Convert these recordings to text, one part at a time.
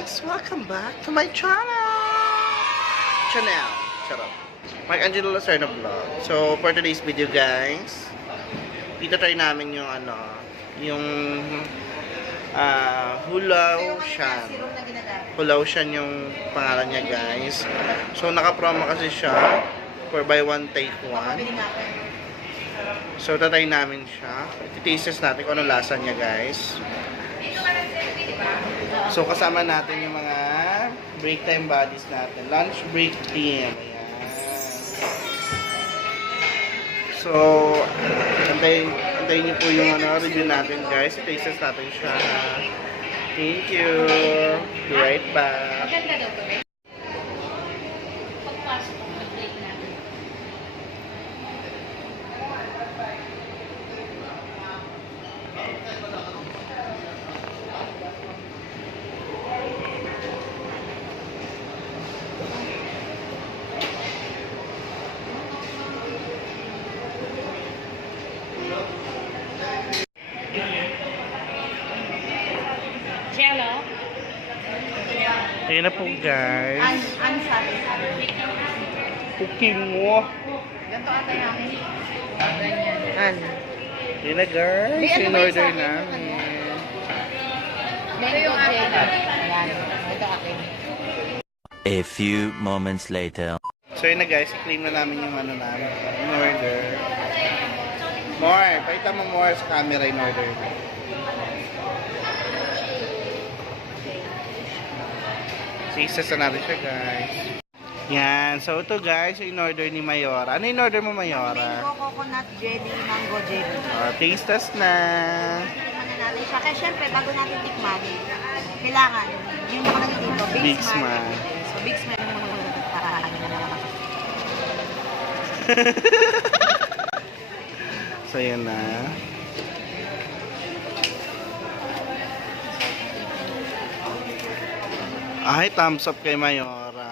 guys! Welcome back to my channel! Charot. Mike Angelo Lacerna Vlog. So, for today's video guys, dito try namin yung yung Hui Lau Shan. Hui Lau Shan yung pangalan niya guys. So, naka-promo kasi siya for buy one take one. So, tatry namin siya. Iti-taste natin kung anong lasa niya guys. So, kasama natin yung mga break time buddies natin. Lunch break team. Ayan. So, antayin niyo po yung review natin guys. I-taste natin siya. Thank you. Be right back. Ayan na po guys. Sabi. Cooking mo. Ganito ata namin. Ganyan. Ayan na guys. In-order namin. Ito yung akin. Ayan. Ito akin. A few moments later. So yun na guys. I-claim na namin yung namin. In-order. More. Pakita mo more sa camera in-order. Taste na natin siya guys. Yan. So ito guys, in-order ni Mayora. Ano in-order mo Mayora? Mango coconut jelly, mango jelly. Taste test na. Tikman na natin siya. Kaya syempre, bago natin tikman, kailangan, yung nakalagay dito, Big Smile. So Big Smile yung para So yan na. Ay, thumbs up kay Mayora.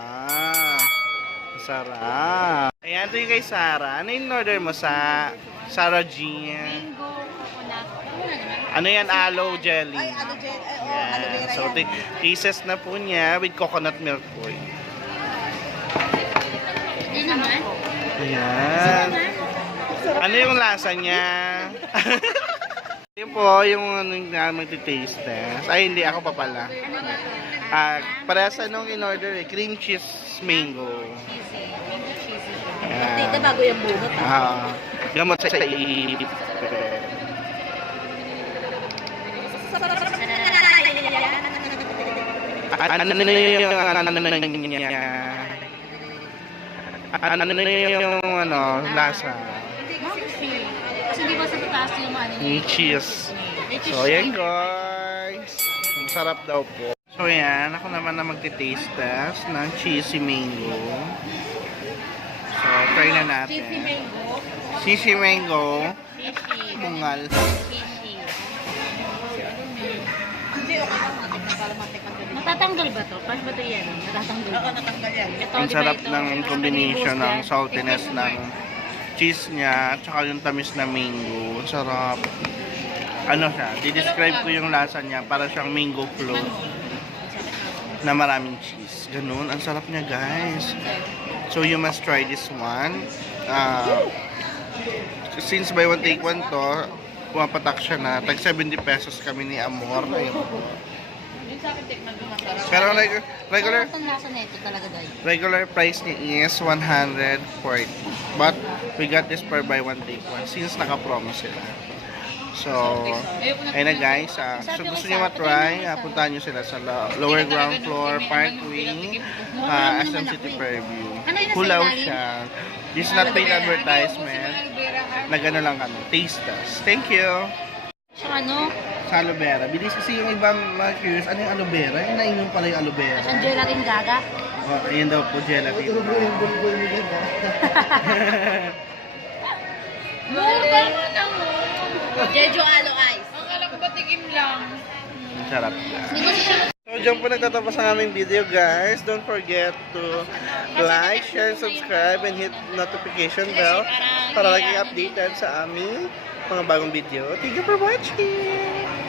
Sarap. Ayan, ito yung kay Sarah. Ano yung order mo sa Sarah Jean? mango coconut. Ano yan? Aloe jelly. Ay, aloe jelly. Ay, Yan. aloe vera So, yan. pieces na po niya with coconut milk po. Hindi naman. Ayan. Ano yung lasa niya? Yun po, yung magti-taste test. Ay, hindi. Ako pa pala. Parehas anong in-order cream cheese mango. Ito bago yung bunot. Gamot sa iip. Ano lasa? Kasi di ba sa taas yung Cheese. So, yan guys. Masarap daw po. So, yan. Ako naman na magti-taste test ng cheesy mango. So, try na natin. Cheesy mango. Bungal. Matatanggal ba to? Paano ba to yan? Natatanggal. Oo, natanggal yan. Ang sarap ng combination ng saltiness ng cheese niya at saka yung tamis na mango. Sarap. Ano siya? Di-describe ko yung lasa niya para siyang mango float na maraming cheese. Ganun. Ang sarap niya guys. So you must try this one. Since buy one take one to, pumapatak siya na. Tag 70 pesos kami ni Amor. Ayun. Pero regular price niya is 140. But we got this per buy one take one since naka-promo sila. So, ayun na guys. So gusto niyo matry, puntahan niyo sila sa lower ground floor, Parkway, SM City Fairview. Hui Lau Shan. This is not paid advertisement. Nagano lang kami. Taste test. Thank you. Sa ano? Sa aloe vera. Bilis kasi yung ibang mga curious. Ano yung aloe vera? Yung nainom pala yung aloe vera. Ang gelatin gaga? Ayan daw po, gelatin. Mura na mo. Jeju alo ice. Ang alam ko ba tikim lang? Sarap na. So, dyan po nagtatapos ang aming video guys. Don't forget to like, share, subscribe, and hit notification bell para lagi updated sa aming mga bagong video. Thank you for watching!